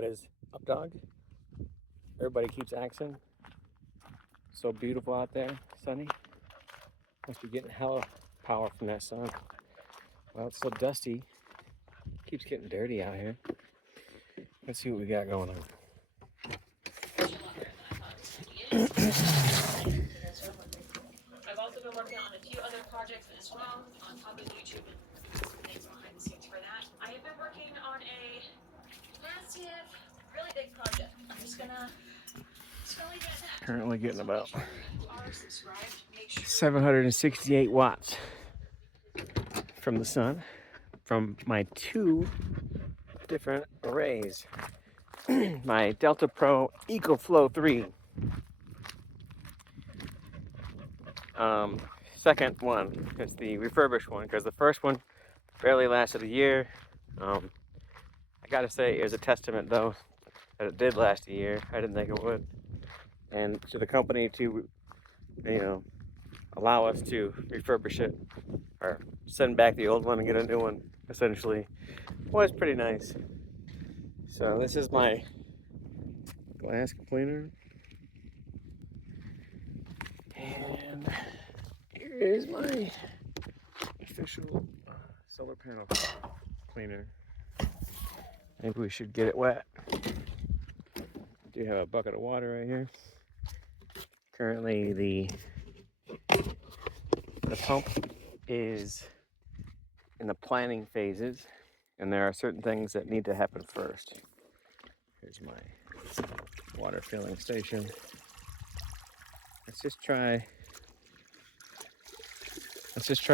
What is up, dog? Everybody keeps asking. So beautiful out there, sunny. Must be getting hella power from that sun. Well, it's so dusty. Keeps getting dirty out here. Let's see what we got going on. I've also been working on a few other projects as well, on top of YouTube and things behind the scenes for that. I have been working on a massive, really big project. I'm just gonna leave it. Currently getting about Make sure you are subscribed. Make sure 768 watts from the sun from my two different arrays. My Delta Pro EcoFlow 3. Second one is the refurbished one, because the first one barely lasted a year. I gotta say, it was a testament though that it did last a year. I didn't think it would, and to the company to, allow us to refurbish it or send back the old one and get a new one, essentially, was pretty nice. So this is my glass cleaner, and here is my official solar panel cleaner. Maybe we should get it wet. I do have a bucket of water right here. Currently the pump is in the planning phases, and there are certain things that need to happen first. Here's my water filling station. Let's just try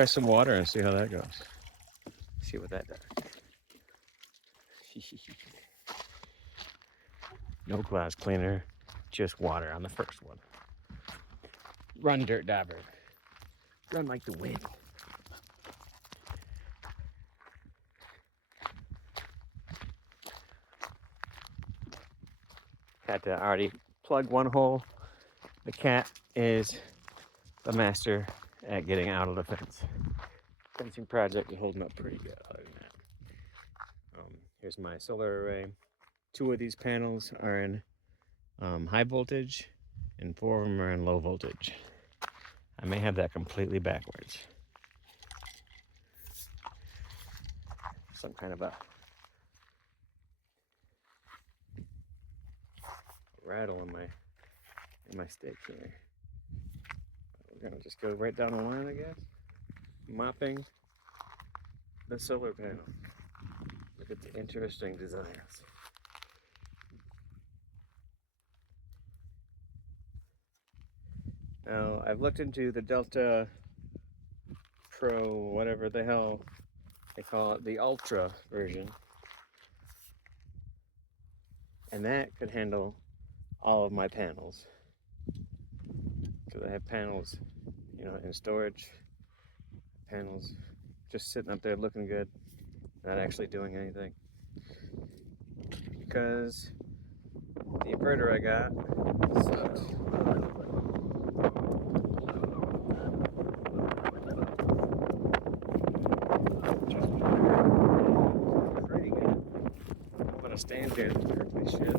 some water and see how that goes. See what that does. No glass cleaner, just water on the first one. Run, dirt dabber. Run like the wind. Had to already plug one hole. The cat is the master at getting out of the fence. Fencing project is holding up pretty good other than that. Here's my solar array. 2 of these panels are in high voltage and 4 of them are in low voltage. I may have that completely backwards. Some kind of a rattle in my stick here. We're gonna just go right down the line, I guess. Mopping the solar panel. Look at the interesting designs. Now, I've looked into the Delta Pro, whatever the hell they call it, the Ultra version. And that could handle all of my panels. Because I have panels, in storage. Panels just sitting up there looking good, not actually doing anything. Because the inverter I got sucks. Pretty good. I'm gonna stand here and perfectly shit.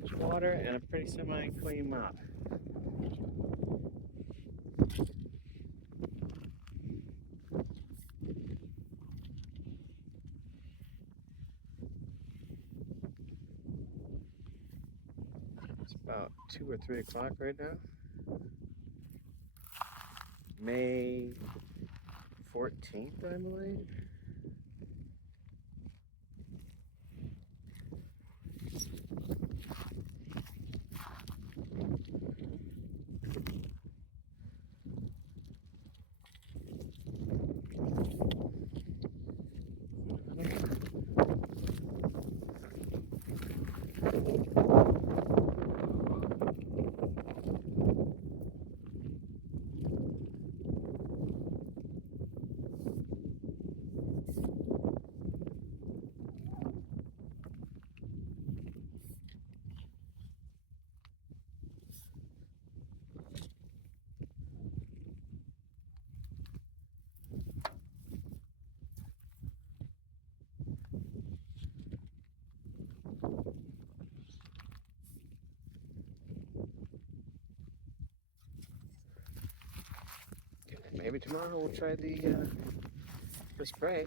Just water and a pretty semi-clean mop. It's about 2 or 3 o'clock right now. May 14th, I believe. maybe tomorrow we'll try the spray.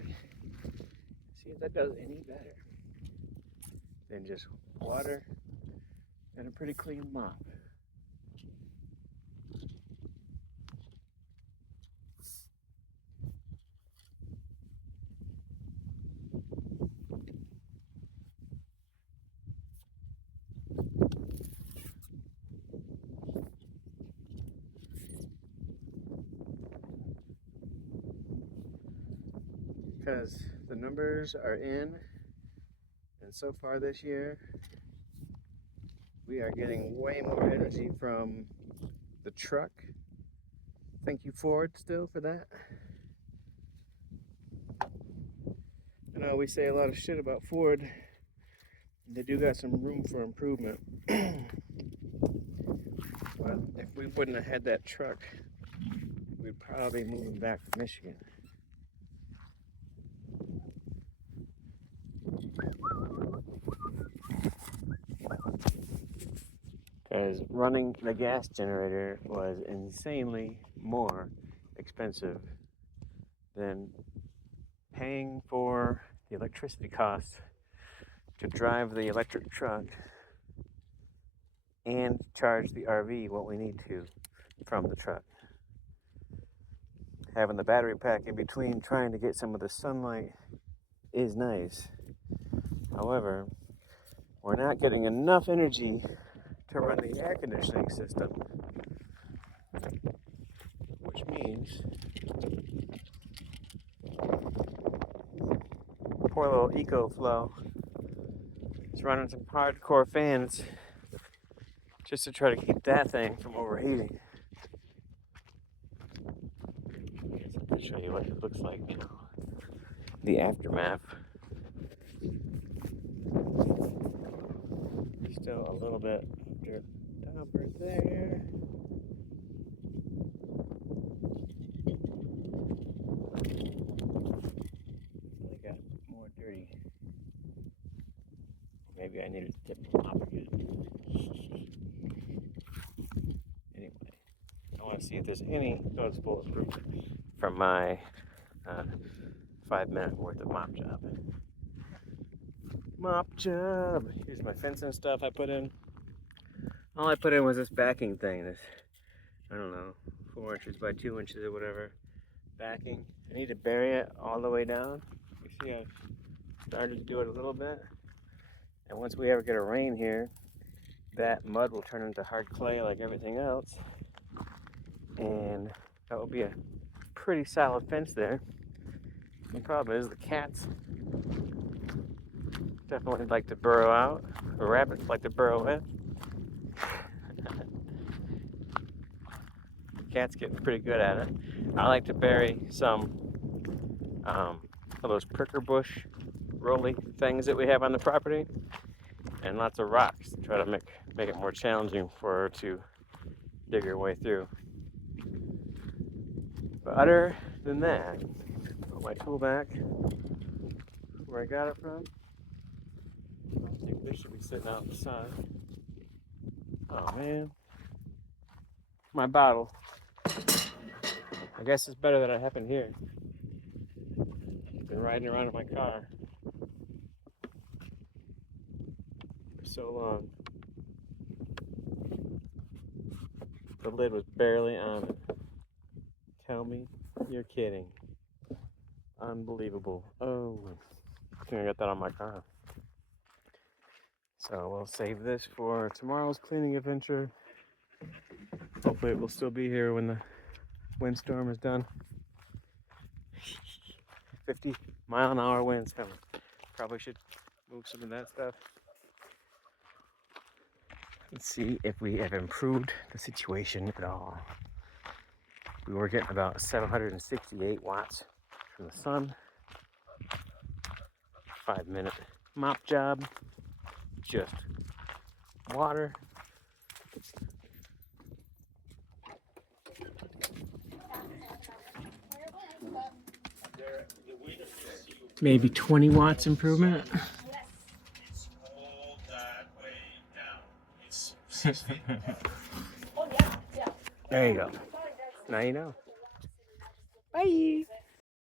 See if that does any better than just water and a pretty clean mop. Because the numbers are in, and so far this year we are getting way more energy from the truck. Thank you, Ford, still for that. I know we say a lot of shit about Ford. They do got some room for improvement. But if we wouldn't have had that truck, we'd probably be moving back to Michigan. Because running the gas generator was insanely more expensive than paying for the electricity costs to drive the electric truck and charge the RV what we need to from the truck. Having the battery pack in between trying to get some of the sunlight is nice. However, we're not getting enough energy to run the air conditioning system, which means poor little EcoFlow is running some hardcore fans just to try to keep that thing from overheating. I'll show you what it looks like now. The aftermath. Still a little bit dirt dumper there. Really got more dirty. Maybe I needed to tip the mop again. Anyway, I want to see if there's any noticeable improvement from my 5-minute worth of mop job. Mop job. Here's my fencing stuff I put in. All I put in was this backing thing. This, I don't know, 4 inches by 2 inches or whatever backing. I need to bury it all the way down. You see I've started to do it a little bit. And once we ever get a rain here, that mud will turn into hard clay like everything else. And that will be a pretty solid fence there. The problem is the cats definitely like to burrow out. The rabbits like to burrow in. The cat's getting pretty good at it. I like to bury some of those pricker bush rolly things that we have on the property, and lots of rocks to try to make it more challenging for her to dig her way through. But other than that, put my tool back where I got it from. I think this should be sitting out in the sun. Oh man, my bottle. I guess it's better that it happened here. I've been riding around in my car for so long. The lid was barely on it. Tell me you're kidding. Unbelievable. Oh, I think I got that on my car. So we'll save this for tomorrow's cleaning adventure. Hopefully it will still be here when the windstorm is done. 50-mile-an-hour winds coming. Probably should move some of that stuff. Let's see if we have improved the situation at all. We were getting about 768 watts from the sun. 5-minute mop job. Just water. Maybe 20 watts improvement. It's all that way down. It's 6 feet. There you go. Now you know. Bye.